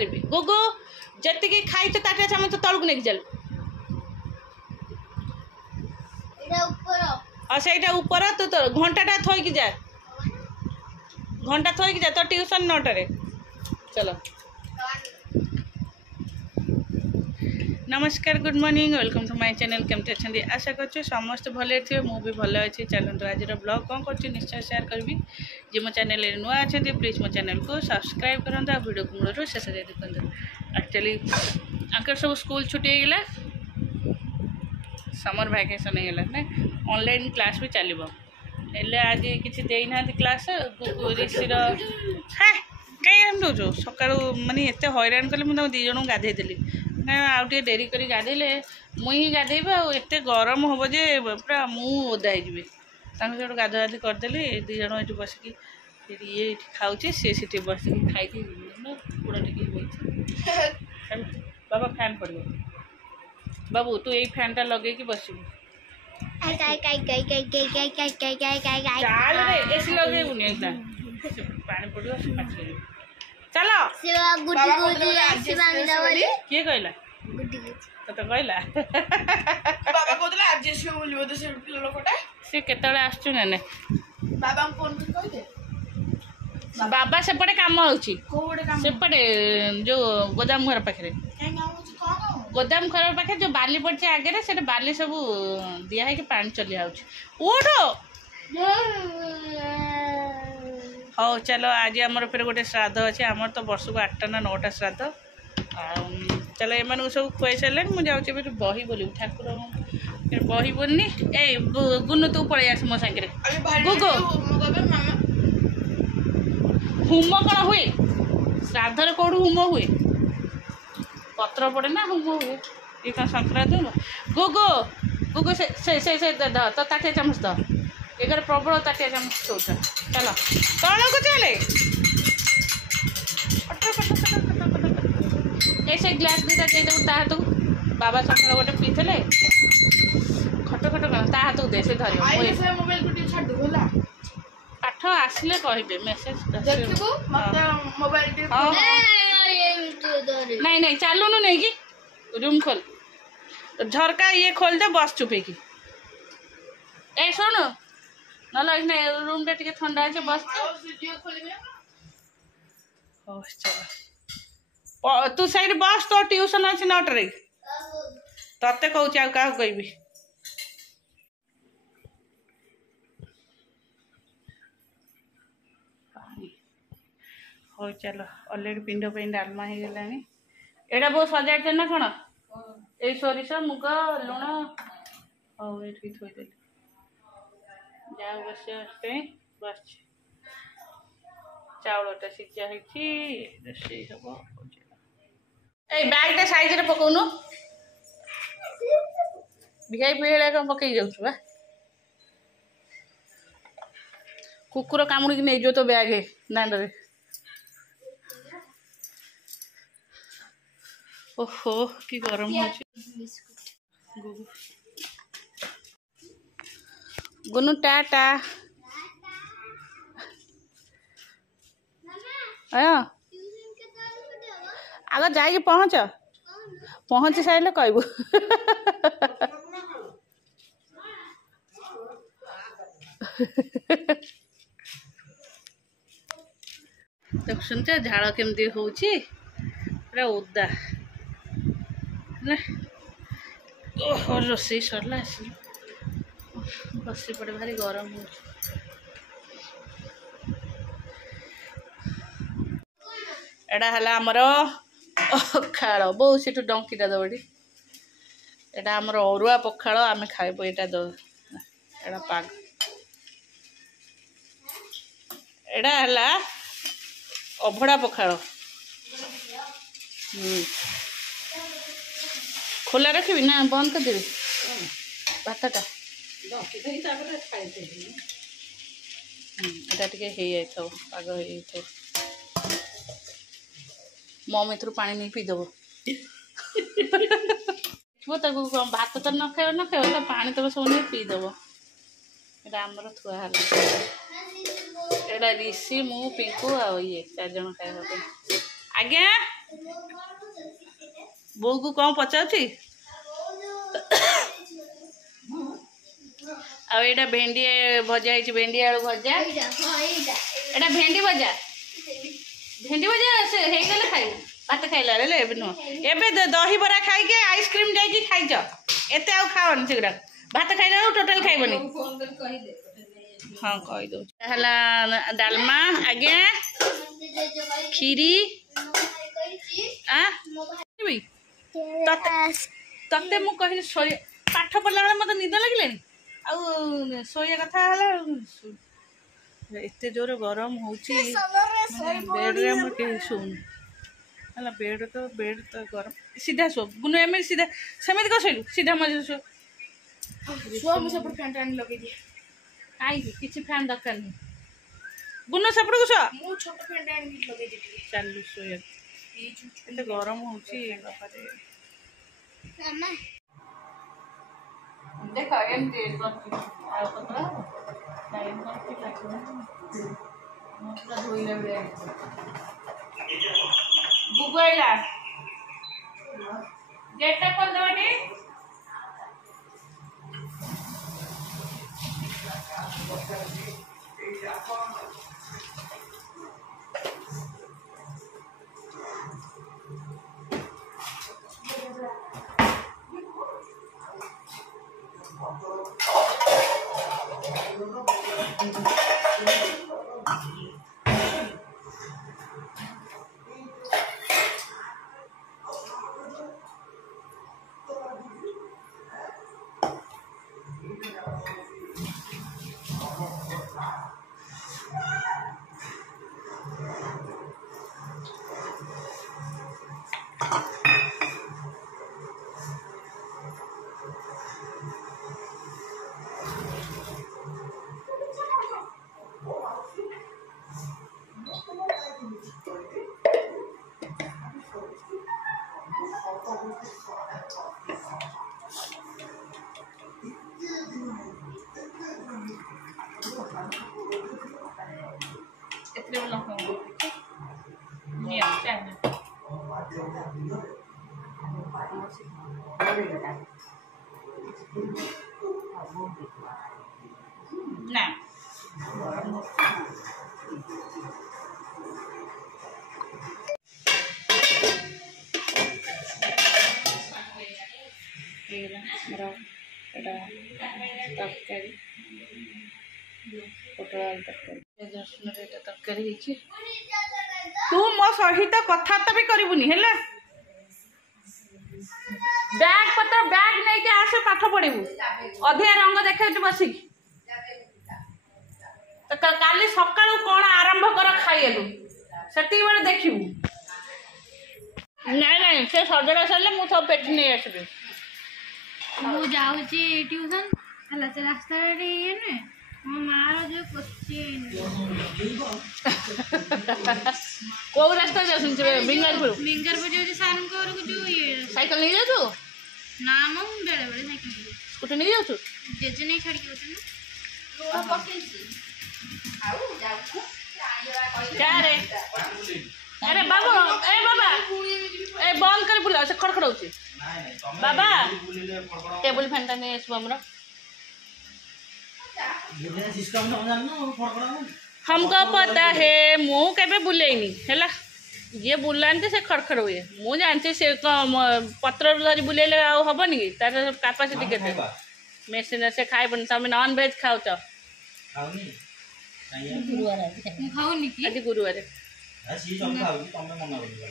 पचारि गोगो जी खाई ताटिया चामच तलक नहीं चल से ऊपर तू तो घंटा थोक जा घंटा थोक जा तो ट्यूशन 9 चलो नमस्कार good morning welcome to my channel केमती अच्छे आशा कर समस्त भले थे मुझे भल अच्छी चलते आज ब्लॉग कौन कर निश्चय शेयर करी जी मो चैनल नुआ अच्छा प्लीज मो चैनल को सब्सक्राइब करते आ वीडियो को मूल शेष जाए देखते एक्चुअली आंकर सब स्कूल छुट्टी होगा समर वैकेशन होगा ना ऑनलाइन क्लास भी चलो आज किसी देना क्लास ऋषिर हाँ कहीं दौ सका मानते एत हैरान कले मुझे दी जन गाधेदेली ना आउे डेरी कर गाधेले मुई गाधेबी आते गरम हम जे पूरा मुँह ओदा हो गाधुआधि करदेली दी जन ये बसिकी ये खाऊँ सी बसिकी खाई गोड़ टे बाबा फैन पड़ो बाबू तू यही फैन टा लगे बसबू एसी लगेबुनि पानी पड़ो चलो किए कहला तो कहला बाबा कहते आज सी केतले आसचु ना बाबा फोन कर बाबा सेपटे काम होपटे जो गोदाम घर पाखे गोदाम घर पाखे जो बाली पड़े आगे से बाली सब दिखाई पानी चली उठ हाँ चलो आज आमर फिर गोटे श्राद्ध अच्छे आमर तो वर्ष को 8टा ना 9टा श्राद्ध चलो एम सब खुई सारे मुझे जाऊँ बही बोल ठाकुर बही बोलनी ए गुनु तू पलि आस मो सागर गुगो हुम कौन हुए श्राद्ध कौट हुम हुए पत्र पड़े ना हुम हुए ये कौन संक्रांति गुगो गुगो से तो ताटिया चामच द एगार प्रबल ताटिया चामच चौथा चलो तौल को चले ऐसे ग्लास दुटा देदेबू ता हाथ को बाबा सकाल गोटे पीते खट खट कौन ता हाथ को दे से धर पाठ आसिले कहे मेसेज नहीं नहीं चलुनु नहीं कि रूम खोल झरका ये खोल दे बस चुपे की ए सुन ना रूम टा टे ठंडा अच्छे बस चलो तू साइड बस तो ट्यूशन अच्छे 9 ते कहूँ आ क्या कहबी हो चलो अलरेडी पिंड डालमा हो गला एटा बहुत सजाड़े ना कौन ये सोरिष मुग लुण और ये थोदेली जा बस बस चाउलटा सीझा रोषे हम ए बैगटा साइज पकाउनु भिआई पिड़ा कौन पकई जाऊँ कुकुर कामुड़ी नहीं जो तो बैग दांडे ओहो कि गरम हो गुनु टाटा आग जाइए पहुँची सारे कहबू देखते झाड़ केमती हो पूरा ओदा ना ओहो रोषे सरला आस बसी पड़े भारी गरम हो एटा है आमर पखाड़ बहुत से डंकीटा दबड़ी एटा आमर अरुआ पखाड़ आम खाइबू एटा एटा पाग एटा है अभड़ा पखाड़ खोला रखी ना बंद कर देवी भातटा टे पाग मम एथर पा नहीं पीदेव भात तो न खाव तो पानी तब सब नहीं पीदेव एटा आमर थुआ एटा ऋषि मु पिंकू आ ये 4 जन खाइबा आज्ञा ବୋଉ କୁ କଣ ପଚାରୁଛି ଆଉ ଏଇଟା ଭେଣ୍ଡି ଭଜା ହେଇଛି ଭେଣ୍ଡି ଆଳୁ ଭଜା ଏଇଟା ଭେଣ୍ଡି ଭଜା ସେ ହେଇଗଲେ ଖାଇବୁ ଭାତ ଖାଇଲା ବେଳେ ଏବେ ନୁହଁ ଏବେ ଦହିବରା ଖାଇକି ଆଇସ୍କ୍ରିମ୍ ଯାଇକି ଖାଇଛ ଏତେ ଆଉ ଖାଅନି ସେଗୁଡା ଭାତ ଖାଇଲା ବେଳକୁ ଟୋଟାଲ ଖାଇବନି ହଁ କହିଦଉଛି ହେଲା ଡାଲମା ଆଜ୍ଞା କ୍ଷୀରି ତତେ ମୁଁ କହିଲି ଶୋଇ ପାଠ ପଢିଲା ବେଳେ ମତେ ନିଦ ଲାଗିଲାଣି ଆଉ ଶୋଇବା କଥା ହେଲା ଏତେ ଜୋରେ ଗରମ ହଉଛି ବେଡରେ ଆମର କେହି ଶୋଉନି ହେଲା ବେଡ ତ ଗରମ ସିଧା ଶୋ ଗୁନୁ ଏମିତି ସିଧା ସେମିତି କଣ ଶୋଇଲୁ ସିଧା ମଝିରେ ଶୋ ମୁଁ ସେପଟେ ଫ୍ୟାନ୍ ଟା ଆଣି ଲଗେଇଦିଏ କାହିଁକି କିଛି ଫ୍ୟାନ୍ ଦରକାର ନାହିଁ ଗୁନୁ ସେପଟକୁ ଶୋ ମୁଁ ଛୋଟ ଫ୍ୟାନ୍ ଟା ଆଣିକି ଲଗେଇଦିଏ ଟିକେ ଚାଲୁ ଶୋଇବାକୁ ଏତେ ଗରମ ହଉଛି ବାପାରେ ଦେଖ ଏମିତି ଆଉ ପତ୍ର ଧୋଇଲା ଭଳିଆ ବୁବୁ ଆଇଲା ଗେଟଟା ଖୋଲିଦେବାଟି ଏଥିରେ ଲଙ୍କା ନିଅ ଚାଲ ନା ହେଇଗଲା ଆମର ଏଇଟା ତରକାରୀ ପୋଟଳ ଆଳୁ ତରକାରୀ ପିଆଜ ରସୁଣରେ ଏଇଟା ତରକାରୀ ହେଇଛି ତୁ ମୋ ସହିତ କଥାବାର୍ତ୍ତା ବି କରିବୁନି ହେଲା ବ୍ୟାଗ ପତ୍ର ବ୍ୟାଗ ନେଇକି ଆସେ ପାଠ ପଢିବୁ ଅଧିକା ରଙ୍ଗ ଦେଖାଉଛି ବସିକି କାଲି ସକାଳୁ କଣ ଆରମ୍ଭ କର ଖାଇବାକୁ ସେତିକି ବେଳେ ଦେଖିବୁ ନାଇଁ ନାଇଁ ସେ ସଜଡ଼ା ସରିଲେ ମୁଁ ସବୁ ପେଟି ନେଇ ଆସିବି ମୁଁ ଯାଉଛି ଟ୍ୟୁସନ ହେଲା ସେ ରାସ୍ତାରେ ଇଏ ନୁହେଁ ମୋ ମାର ଯୋଉ କୋଶ୍ଚିନ୍ କୋଉ ରାସ୍ତା ଯାଉଛନ୍ତି ବିଙ୍ଗାରପୁର ଯାଉଛି ସାରଙ୍କ ଘରକୁ ଯୋଉ ଇଏ ସାଇକେଲ ନେଇ ଯାଉଛୁ ନା ମୁଁ ବେଳେ ବେଳେ ସାଇକେଲ ନେଇ ସ୍କୁଟି ନେଇ ଯାଉଛୁ ଜେଜେ ନେଇ ଛାଡ଼ିକି ଯାଉଛନ୍ତି अरे बाबू ए बाबा ए बंद कर बुला से खड़खड़ होची बाबा टेबल फैन ता नहीं आसबो हमरा सिस्टम समझानो खड़खड़ हमको पता है मु केबे बुलेइनी हैला ये बुलांते से खड़खड़ हुए मु जानते से पत्र धरी बुलेले आ हबनी तार कैपेसिटी केते मेसिन से खाइबन तमे नॉन वेज खाउ त खाउनी गुरुवार ମୁଁ ଖାଉନି କି आज गुरुवार सी सब खाउनी तमे मना करबो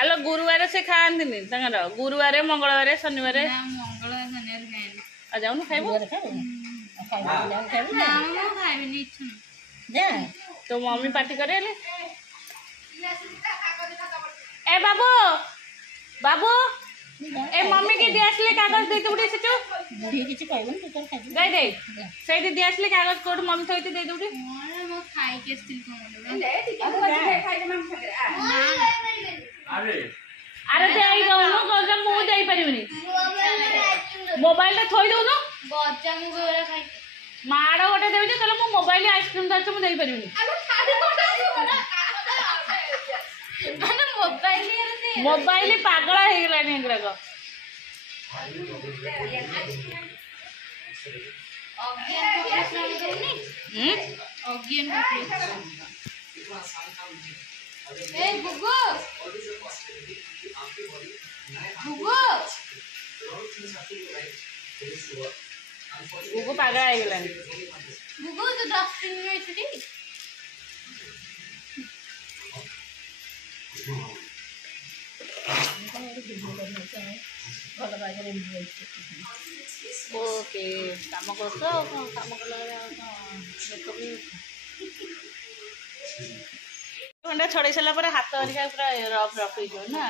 आलो गुरुवार से खाआंतिनी तंगर गुरुवार मंगलवार शनिवार ନା ମଙ୍ଗଳବାର ଶନିବାର ଖାଏନି आ जाउनु खाइबो ନା ମୁଁ ଖାଇବିନି ଇଚ୍ଛା ନାହିଁ जा तो मम्मी पार्टी करेले ए बाबू बाबू ए मम्मी के दिया असले कागज दे उठी सेटू ବୁଢ଼ୀ କିଛି କହିବନି ତୁ ତୋର ଖାଇବୁ दे दे सेठी दिया असले कागज कोड मम्मी थोइते दे उठी ମୁଁ ଖାଇକି ଆସିଥିଲି କଣ अरे अरे दे आई दउनु कोजा मु देई परिबिनी मोबाइल रे थोइ दउनु ଗଜା ମୁଁ ଗୋରା ଖାଇକି माड़ गोटे देबी जे कहले मु मोबाइल आइसक्रीम दछ मु देई परिबिनी ମାନେ ମୋବାଇଲ मोबाइल पागल हो गलानी एगुड़ाक गुगु पागल हो गलानी गुगु तो 10 दिन में छुट्टी ओके काम कर काम घंटा छड़े सारा हाथ हरिका पूरा रफ रफ हो ना।